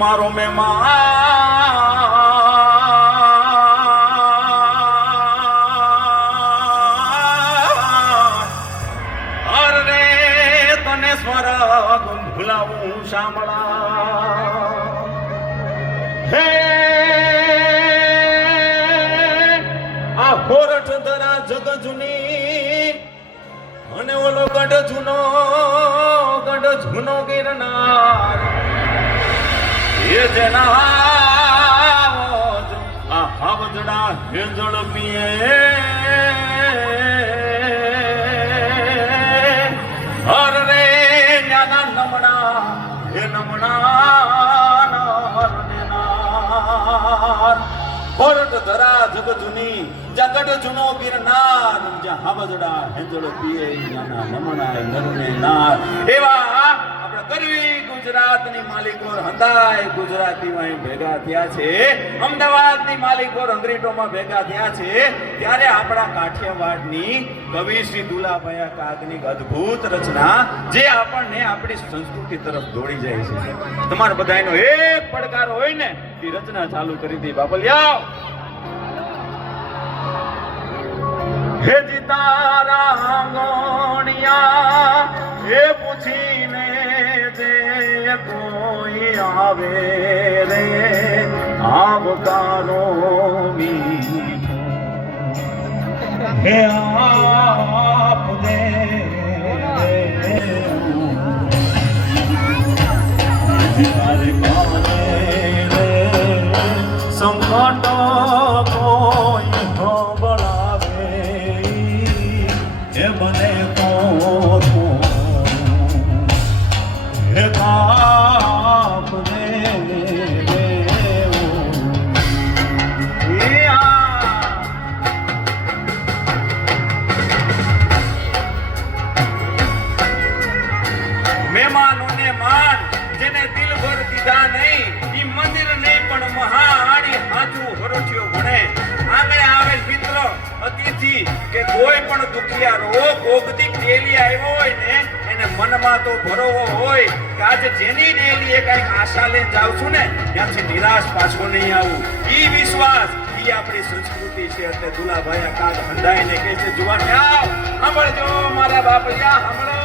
મારો મહેમાન અરે તને સ્વર્ગ ભૂલાવું સાંભળા હે આ હોરઠ ધરા જગ જૂની અને ઓલો ગઢ જૂનો ગિરનાર એ જેના આ હાવજડા હેજળ પીએ હર રે ન્યાના નમણા હે નમણા કોરટ ધરા જગ જૂની જગડ જૂનો ગિરનાર જ્યાં હાવજડા હેજળ પીએ ન્યાના નમણા નરને નાર એવા આપણે કરવી ગુજરાતની માલિકો હંદાય ગુજરાતીમાં ભેગા થયા છે, અમદાવાદની માલિકો અંગ્રેટોમાં ભેગા થયા છે, ત્યારે આપણા કાઠિયાવાડની કવિ શ્રી દુલાભાઈ કાગની અદ્ભુત રચના જે આપણને આપણી સંસ્કૃતિ તરફ દોડી જાય છે. તમારા બધાનો એક પડકાર હોય ને એ રચના ચાલુ કરી દી બાબલિયા. હે જી તારા આંગણિયા એ પૂછીને જે કોઈ આવે રે આવકારો મીઠો હે આપને તારે કાને રે સંકટ કોઈ સંભળાવે એ મને કહો મહેમાનોને માન જેને દિલ ભર દીધા નહીં ઈ મંદિર નહીં પણ મહાણી હાજુ હરોઠિયો ભણે. આંગણે આવેલ મિત્ર અતિથિ કે કોઈ પણ દુખિયારો કોકથી ડેલી આવ્યો હોય ને એને મનમાં તો ભરોવો હોય કે આજે જેની ડેલી એ કઈક આશા લઈને જાઉં છું ને ત્યાંથી નિરાશ પાછો નહીં આવું. ઈ વિશ્વાસ ઈ આપણી સંસ્કૃતિ છે. એટલે દુલાભાઈ કાગ હંધાઈને કહે છે જુવાન આવ સાંભળજો મારા બાપયા સાંભળો